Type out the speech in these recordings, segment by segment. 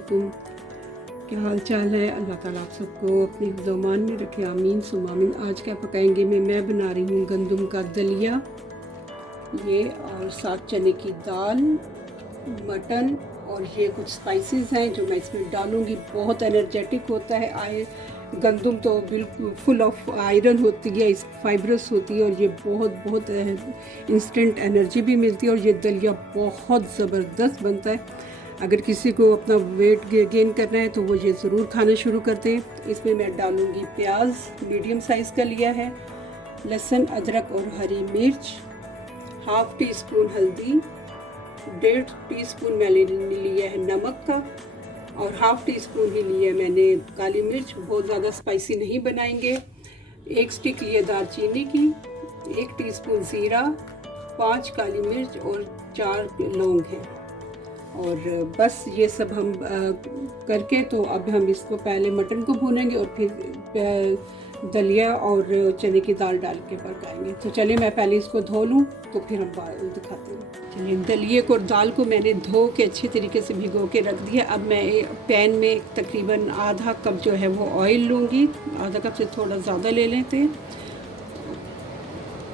वालेकुम। क्या हाल चाल है? अल्लाह ताला आप सबको अपने हिफ्ज़-ओ-अमान में रखे, आमीन सुम आमीन। आज क्या पकाएंगे मैं बना रही हूँ गंदम का दलिया, ये और साथ चने की दाल, मटन और ये कुछ स्पाइसेस हैं जो मैं इसमें डालूँगी। बहुत एनर्जेटिक होता है। गंदम तो बिल्कुल फुल ऑफ आयरन होती है, इस फाइब्रस होती है और ये बहुत इंस्टेंट एनर्जी भी मिलती है। और ये दलिया बहुत ज़बरदस्त बनता है। अगर किसी को अपना वेट गेन करना है तो वो ये ज़रूर खाना शुरू करते हैं। इसमें मैं डालूँगी प्याज, मीडियम साइज़ का लिया है, लहसुन, अदरक और हरी मिर्च, हाफ़ टी स्पून हल्दी, 1.5 टीस्पून मैंने लिया है नमक का और हाफ़ टी स्पून ही लिया मैंने काली मिर्च। बहुत ज़्यादा स्पाइसी नहीं बनाएंगे। 1 स्टिक लिया दालचीनी की, 1 टीस्पून ज़ीरा, 5 काली मिर्च और 4 लौंग हैं। और बस ये सब हम करके तो अब हम इसको पहले मटन को भूनेंगे और फिर दलिया और चने की दाल डाल के पकाएंगे। तो चलिए मैं पहले इसको धो लूँ तो फिर हम दिखाते हैं। चलिए दलिए को दाल को मैंने धो के अच्छे तरीके से भिगो के रख दिया। अब मैं पैन में तकरीबन आधा कप जो है वो ऑयल लूँगी, आधा कप से थोड़ा ज़्यादा ले लेते हैं।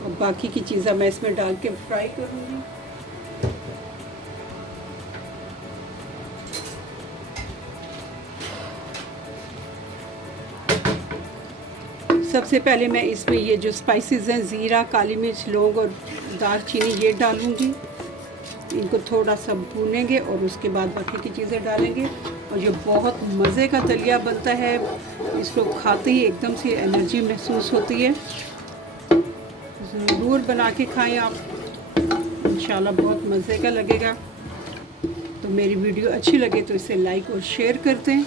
और बाकी की चीज़ें मैं इसमें डाल के फ्राई करूँगी। सबसे पहले मैं इसमें ये जो स्पाइसेस हैं, ज़ीरा, काली मिर्च, लौंग और दालचीनी, ये डालूँगी। इनको थोड़ा सा भूनेंगे और उसके बाद बाकी की चीज़ें डालेंगे। और ये बहुत मज़े का दलिया बनता है। इसको खाते ही एकदम से एनर्जी महसूस होती है। ज़रूर बना के खाएं आप, इंशाल्लाह बहुत मज़े का लगेगा। तो मेरी वीडियो अच्छी लगे तो इसे लाइक और शेयर कर दें।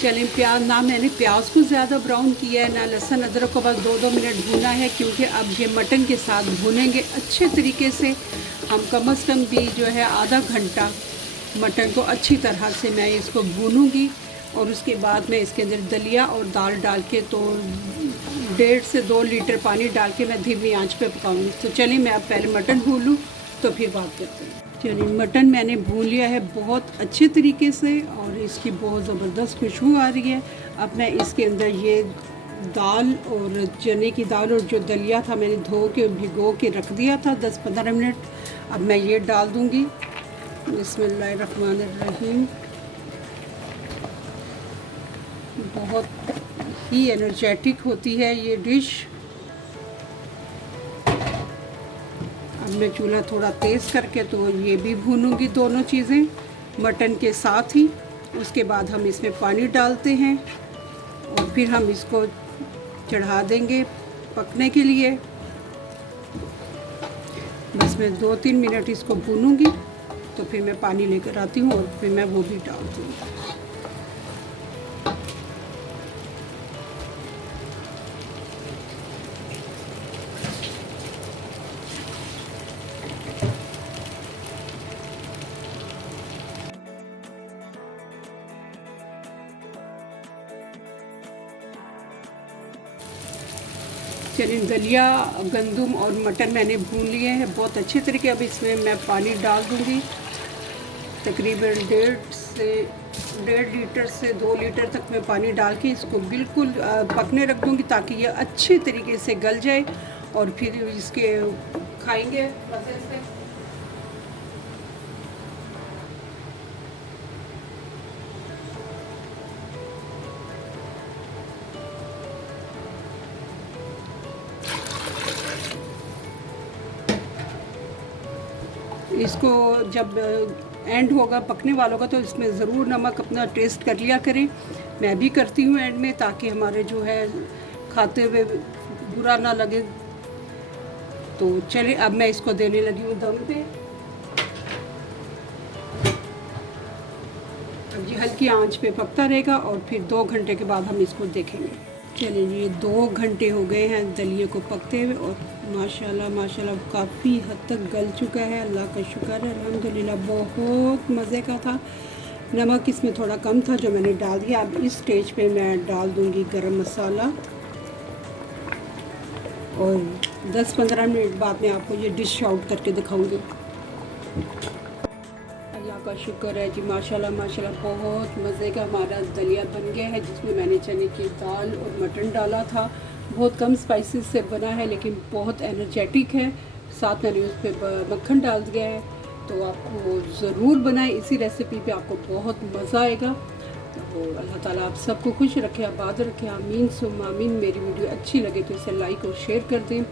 चलें मैंने प्याज को ज़्यादा ब्राउन किया है, ना लहसुन अदरक को, बस 2-2 मिनट भूना है। क्योंकि अब ये मटन के साथ भूनेंगे अच्छे तरीके से। हम कम से कम भी जो है आधा घंटा मटन को अच्छी तरह से मैं इसको भूनूंगी। और उसके बाद मैं इसके अंदर दलिया और दाल डाल के तो 1.5 से 2 लीटर पानी डाल के मैं धीमी आंच पे पकाऊंगी। तो चलिए मैं अब पहले मटन भून लूँ तो फिर बात करते हैं। चलिए मटन मैंने भून लिया है बहुत अच्छे तरीके से और इसकी बहुत ज़बरदस्त खुशबू आ रही है। अब मैं इसके अंदर ये दाल और चने की दाल और जो दलिया था मैंने धो के भिगो के रख दिया था 10-15 मिनट, अब मैं ये डाल दूँगी। बिस्मिल्लाहिर्रहमानिर्रहीम। बहुत ही एनर्जेटिक होती है ये डिश। अब मैं चूल्हा थोड़ा तेज़ करके तो ये भी भूनूंगी दोनों चीज़ें मटन के साथ ही। उसके बाद हम इसमें पानी डालते हैं और फिर हम इसको चढ़ा देंगे पकने के लिए। बस मैं 2-3 मिनट इसको भूनूंगी तो फिर मैं पानी लेकर आती हूँ और फिर मैं वो भी डालती हूँ। चलिए दलिया, गंदम और मटन मैंने भून लिए हैं बहुत अच्छे तरीके। अब इसमें मैं पानी डाल दूँगी तकरीबन 1.5 लीटर से 2 लीटर तक मैं पानी डाल के इसको बिल्कुल पकने रख दूँगी ताकि ये अच्छे तरीके से गल जाए और फिर इसके खाएंगे मज़े से। इसको जब एंड होगा पकने वालों का तो इसमें ज़रूर नमक अपना टेस्ट कर लिया करें। मैं भी करती हूँ एंड में, ताकि हमारे जो है खाते हुए बुरा ना लगे। तो चलिए अब मैं इसको देने लगी हूँ दम पे। अब ये हल्की आंच पे पकता रहेगा और फिर 2 घंटे के बाद हम इसको देखेंगे। चलिए ये 2 घंटे हो गए हैं दलिए को पकते हुए और माशाल्लाह माशाल्लाह काफ़ी हद तक गल चुका है। अल्लाह का शुक्र है, अल्हम्दुलिल्लाह। बहुत मज़े का था। नमक इसमें थोड़ा कम था जो मैंने डाल दिया। अब इस स्टेज पे मैं डाल दूंगी गरम मसाला और 10-15 मिनट बाद में आपको ये डिश आउट करके दिखाऊंगी। अल्लाह का शुक्र है जी, माशाल्लाह माशाल्लाह बहुत मज़े का हमारा दलिया बन गया है, जिसमें मैंने चने की दाल और मटन डाला था। बहुत कम स्पाइसेस से बना है लेकिन बहुत एनर्जेटिक है। साथ मैंने उस पर मक्खन डाल दिया है। तो आपको ज़रूर बनाएं इसी रेसिपी पे, आपको बहुत मज़ा आएगा। तो अल्लाह ताला आप सबको खुश रखे, आबाद रखे, आमीन सुम्मा आमीन। मेरी वीडियो अच्छी लगे तो इसे लाइक और शेयर कर दें।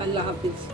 अल्लाह हाफिज़।